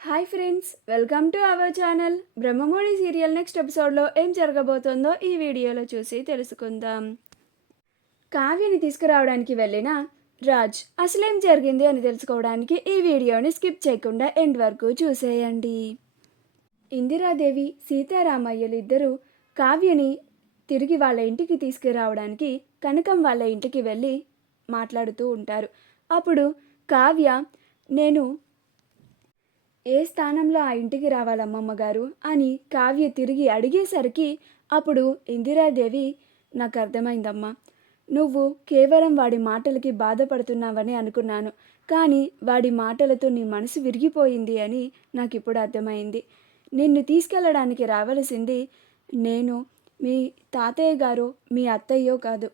Hi friends, welcome to our channel. Brahmamudi serial next ఎపిసోడ్లో ఏం జరగబోతోందో ఈ వీడియోలో చూసి తెలుసుకుందాం. కావ్యని తీసుకురావడానికి వెళ్ళిన రాజ్ అసలేం జరిగింది అని తెలుసుకోవడానికి ఈ వీడియోని స్కిప్ చేయకుండా ఎండ్ వరకు చూసేయండి. ఇందిరాదేవి సీతారామయ్యలు ఇద్దరూ కావ్యని తిరిగి వాళ్ళ ఇంటికి తీసుకురావడానికి కనకం వాళ్ళ ఇంటికి వెళ్ళి మాట్లాడుతూ ఉంటారు. అప్పుడు కావ్య, నేను ఏ స్థానంలో ఆ ఇంటికి రావాలమ్మమ్మ గారు అని కావ్య తిరిగి అడిగేసరికి అప్పుడు ఇందిరాదేవి, నాకు అర్థమైందమ్మా, నువ్వు కేవలం వాడి మాటలకి బాధపడుతున్నావని అనుకున్నాను, కానీ వాడి మాటలతో నీ మనసు విరిగిపోయింది అని నాకు ఇప్పుడు అర్థమైంది. నిన్ను తీసుకెళ్ళడానికి రావలసింది నేను, మీ తాతయ్య గారు, మీ అత్తయ్యో కాదు,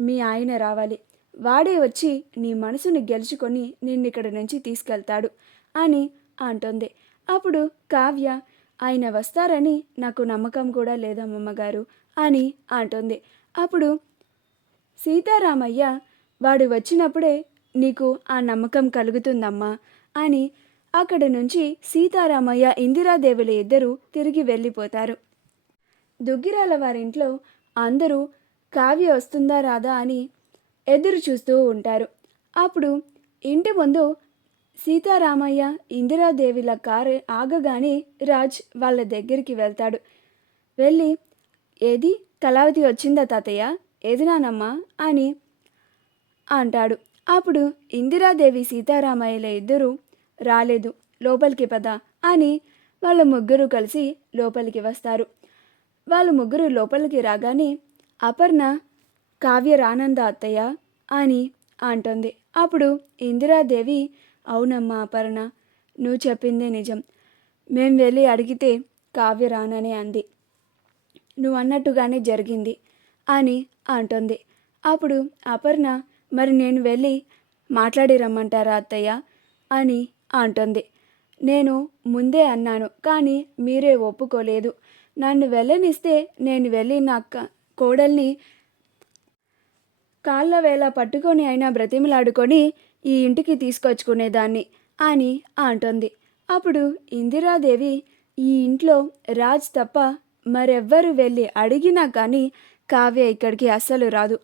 మీ ఆయన రావాలి. వాడే వచ్చి నీ మనసుని గెలుచుకొని నిన్నిక్కడి నుంచి తీసుకెళ్తాడు అని అంటుంది. అప్పుడు కావ్య, ఆయన వస్తారని నాకు నమ్మకం కూడా లేదమ్మమ్మగారు అని అంటుంది. అప్పుడు సీతారామయ్య, వాడు వచ్చినప్పుడే నీకు ఆ నమ్మకం కలుగుతుందమ్మా అని అక్కడి నుంచి సీతారామయ్య ఇందిరాదేవుల ఇద్దరూ తిరిగి వెళ్ళిపోతారు. దుగ్గిరాల వారింట్లో అందరూ కావ్య వస్తుందా రాదా అని ఎదురు చూస్తూ ఉంటారు. అప్పుడు ఇంటి ముందు సీతారామయ్య ఇందిరాదేవిల కారు ఆగగానే రాజ్ వాళ్ళ దగ్గరికి వెళ్తాడు. వెళ్ళి, ఏది కళావతి వచ్చిందా తాతయ్య, ఏది నానమ్మ అని అంటాడు. అప్పుడు ఇందిరాదేవి సీతారామయ్యల ఇద్దరూ, రాలేదు, లోపలికి పద అని వాళ్ళ ముగ్గురు కలిసి లోపలికి వస్తారు. వాళ్ళు ముగ్గురు లోపలికి రాగానే అపర్ణ, కావ్య రానందా అత్తయ్య అని అంటుంది. అప్పుడు ఇందిరాదేవి, అవునమ్మా అపర్ణ, నువ్వు చెప్పిందే నిజం. మేం వెళ్ళి అడిగితే కావ్య రానని అంది. నువ్వు అన్నట్టుగానే జరిగింది అని అంటుంది. అప్పుడు అపర్ణ, మరి నేను వెళ్ళి మాట్లాడి రమ్మంటారా అత్తయ్య అని అంటుంది. నేను ముందే అన్నాను, కానీ మీరే ఒప్పుకోలేదు. నన్ను వెళ్ళనిస్తే నేను వెళ్ళి నా కోడల్ని కాళ్ళ వేళ పట్టుకొని అయినా బ్రతిమలాడుకొని ఈ ఇంటికి తీసుకొచ్చుకునేదాన్ని అని అంటుంది. అప్పుడు ఇందిరాదేవి, ఈ ఇంట్లో రాజ్ తప్ప మరెవ్వరు వెళ్ళి అడిగినా కానీ కావ్య ఇక్కడికి అస్సలు రాదు.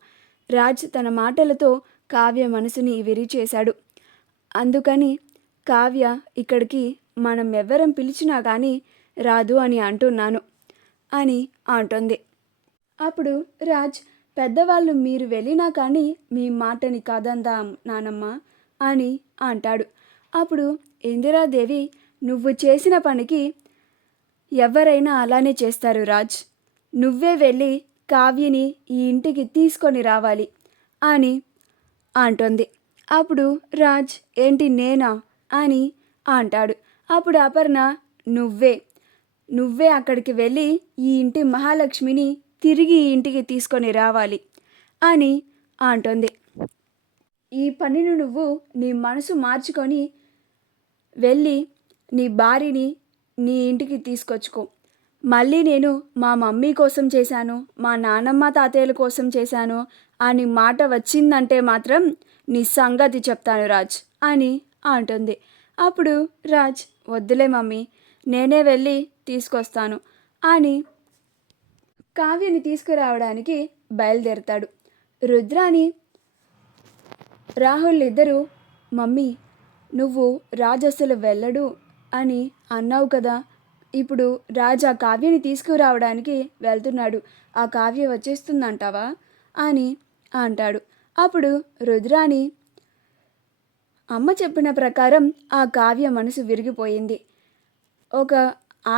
రాజ్ తన మాటలతో కావ్య మనసుని విరిచేశాడు. అందుకని కావ్య ఇక్కడికి మనం ఎవ్వరం పిలిచినా కానీ రాదు అని అంటున్నాను అని అంటుంది. అప్పుడు రాజ్, పెద్దవాళ్ళు మీరు వెళ్ళినా కానీ మీ మాటని కాదందాం నానమ్మ అని అంటాడు. అప్పుడు ఇందిరాదేవి, నువ్వు చేసిన పనికి ఎవరైనా అలానే చేస్తారు రాజ్. నువ్వే వెళ్ళి కావ్యని ఈ ఇంటికి తీసుకొని రావాలి అని అంటుంది. అప్పుడు రాజ్, ఏంటి నేనా అని అంటాడు. అప్పుడు అపర్ణ, నువ్వే నువ్వే అక్కడికి వెళ్ళి ఈ ఇంటి మహాలక్ష్మిని తిరిగి ఈ ఇంటికి తీసుకొని రావాలి అని అంటుంది. ఈ పనిని నువ్వు నీ మనసు మార్చుకొని వెళ్ళి నీ భార్యని నీ ఇంటికి తీసుకొచ్చుకో. మళ్ళీ నేను మా మమ్మీ కోసం చేశాను, మా నానమ్మ తాతయ్యల కోసం చేశాను అని మాట వచ్చిందంటే మాత్రం నీ సంగతి చెప్తాను రాజ్ అని అంటుంది. అప్పుడు రాజ్, వద్దులే మమ్మీ, నేనే వెళ్ళి తీసుకొస్తాను అని కావ్యని తీసుకురావడానికి బయలుదేరతాడు. రుద్రాని రాహుల్ ఇద్దరు, మమ్మీ, నువ్వు రాజ్ అసలు వెళ్ళడు అని అన్నావు కదా, ఇప్పుడు రాజ్ ఆ కావ్యని తీసుకురావడానికి వెళ్తున్నాడు, ఆ కావ్య వచ్చేస్తుందంటావా అని అంటాడు. అప్పుడు రుద్రాని, అమ్మ చెప్పిన ప్రకారం ఆ కావ్య మనసు విరిగిపోయింది. ఒక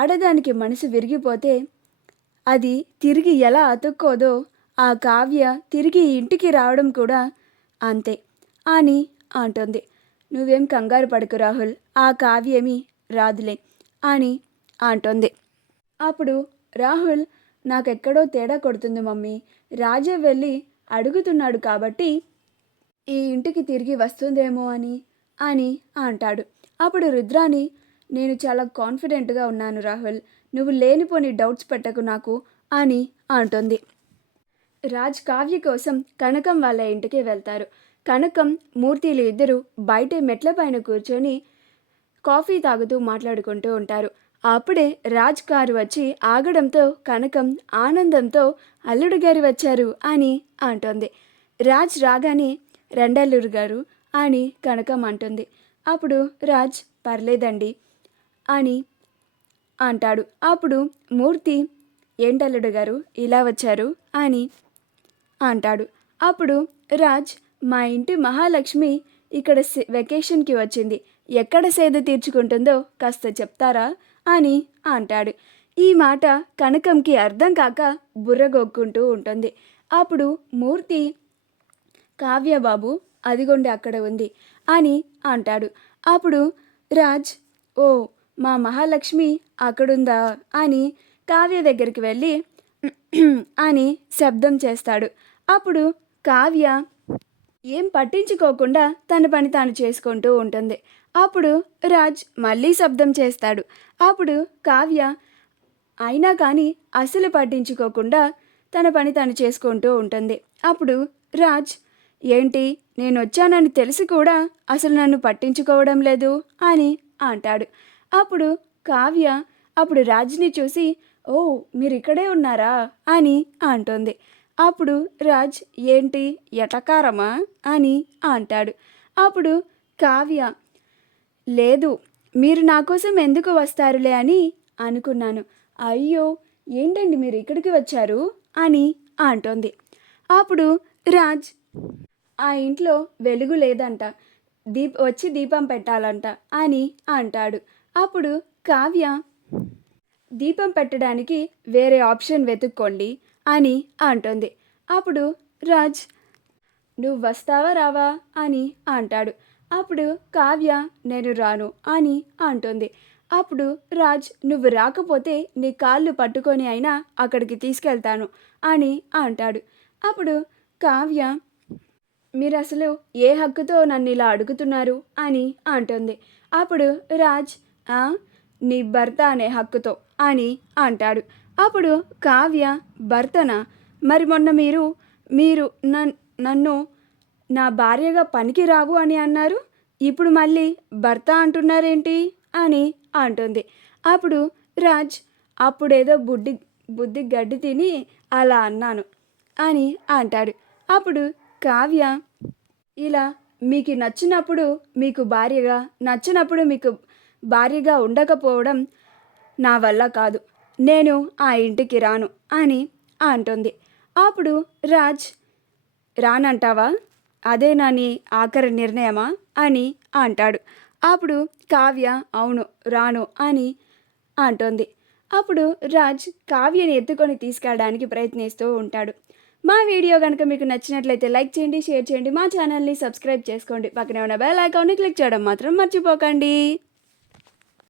ఆడదానికి మనసు విరిగిపోతే అది తిరిగి ఎలా అతుక్కోదో ఆ కావ్య తిరిగి ఇంటికి రావడం కూడా అంతే అని అంటుంది. నువ్వేం కంగారు పడకు రాహుల్, ఆ కావ్యమి రాదులే అని అంటుంది. అప్పుడు రాహుల్, నాకెక్కడో తేడా కొడుతుంది మమ్మీ, రాజే వెళ్ళి అడుగుతున్నాడు కాబట్టి ఈ ఇంటికి తిరిగి వస్తుందేమో అని అంటాడు. అప్పుడు రుద్రాని, నేను చాలా కాన్ఫిడెంట్గా ఉన్నాను రాహుల్, నువ్వు లేనిపోని డౌట్స్ పెట్టకు నాకు అని అంటుంది. రాజ్ కావ్య కోసం కనకం వాళ్ళ ఇంటికి వెళ్తారు. కనకం, మూర్తిలు ఇద్దరు బయటే మెట్ల పైన కూర్చొని కాఫీ తాగుతూ మాట్లాడుకుంటూ ఉంటారు. అప్పుడే రాజ్ కారు వచ్చి ఆగడంతో కనకం ఆనందంతో అల్లుడు గారు వచ్చారు అని అంటోంది. రాజ్ రాగానే రెండల్లుడు గారు అని కనకం అంటుంది. అప్పుడు రాజ్ పర్లేదండి అని అంటాడు. అప్పుడు మూర్తి ఏంటల్లుడు గారు ఇలా వచ్చారు అని అంటాడు. అప్పుడు రాజ్ మా ఇంటి మహాలక్ష్మి ఇక్కడ వెకేషన్కి వచ్చింది, ఎక్కడ సేద తీర్చుకుంటుందో కాస్త చెప్తారా అని అంటాడు. ఈ మాట కనకంకి అర్థం కాక బుర్రగొక్కుంటూ ఉంటుంది. అప్పుడు మూర్తి కావ్యబాబు అదిగోండి అక్కడ ఉంది అని అంటాడు. అప్పుడు రాజ్ ఓ మా మహాలక్ష్మి అక్కడుందా అని కావ్య దగ్గరికి వెళ్ళి అని శబ్దం చేస్తాడు. అప్పుడు కావ్య ఏం పట్టించుకోకుండా తన పని తాను చేసుకుంటూ ఉంటుంది. అప్పుడు రాజ్ మళ్ళీ శబ్దం చేస్తాడు. అప్పుడు కావ్య అయినా కానీ అస్సలు పట్టించుకోకుండా తన పని తాను చేసుకుంటూ ఉంటుంది. అప్పుడు రాజ్ ఏంటి నేను వచ్చానని తెలిసి కూడా అసలు నన్ను పట్టించుకోవడం లేదు అని అంటాడు. అప్పుడు కావ్య అప్పుడు రాజ్ని చూసి ఓ మీరు ఇక్కడే ఉన్నారా అని అంటుంది. అప్పుడు రాజ్ ఏంటి ఎటకారమా అని అంటాడు. అప్పుడు కావ్య లేదు మీరు నా కోసం ఎందుకు వస్తారులే అని అనుకున్నాను. అయ్యో ఏంటండి మీరు ఇక్కడికి వచ్చారు అని అంటోంది. అప్పుడు రాజ్ ఆ ఇంట్లో వెలుగు లేదంట, వచ్చి దీపం పెట్టాలంట అని అంటాడు. అప్పుడు కావ్య దీపం పెట్టడానికి వేరే ఆప్షన్ వెతుక్కోండి అని అంటుంది. అప్పుడు రాజ్ నువ్వు వస్తావా రావా అని అంటాడు. అప్పుడు కావ్య నేను రాను అని అంటుంది. అప్పుడు రాజ్ నువ్వు రాకపోతే నీ కాళ్ళు పట్టుకొని అయినా అక్కడికి తీసుకెళ్తాను అని అంటాడు. అప్పుడు కావ్య మీరు అసలు ఏ హక్కుతో నన్ను ఇలా అడుగుతున్నారు అని అంటుంది. అప్పుడు రాజ్ నీ భర్త అనే హక్కుతో అని అంటాడు. అప్పుడు కావ్య భర్తన మరి మొన్న మీరు నన్ను నా భార్యగా పనికి రావు అని అన్నారు, ఇప్పుడు మళ్ళీ భర్త అంటున్నారేంటి అని అంటుంది. అప్పుడు రాజ్ అప్పుడేదో బుద్ధి గడ్డి తిని అలా అన్నాను అని అంటాడు. అప్పుడు కావ్య ఇలా మీకు నచ్చినప్పుడు మీకు భార్యగా, నచ్చినప్పుడు మీకు భార్యగా ఉండకపోవడం నా వల్ల కాదు, నేను ఆ ఇంటికి రాను అని అంటుంది. అప్పుడు రాజ్ రానంటావా, అదేనా నీ ఆఖరి నిర్ణయమా అని అంటాడు. అప్పుడు కావ్య అవును రాను అని అంటోంది. అప్పుడు రాజ్ కావ్యని ఎత్తుకొని తీసుకెళ్ళడానికి ప్రయత్నిస్తూ ఉంటాడు. మా వీడియో కనుక మీకు నచ్చినట్లయితే లైక్ చేయండి, షేర్ చేయండి, మా ఛానల్ని సబ్స్క్రైబ్ చేసుకోండి, పక్కనే ఉన్న బెల్ ఐకాన్ని క్లిక్ చేయడం మాత్రం మర్చిపోకండి.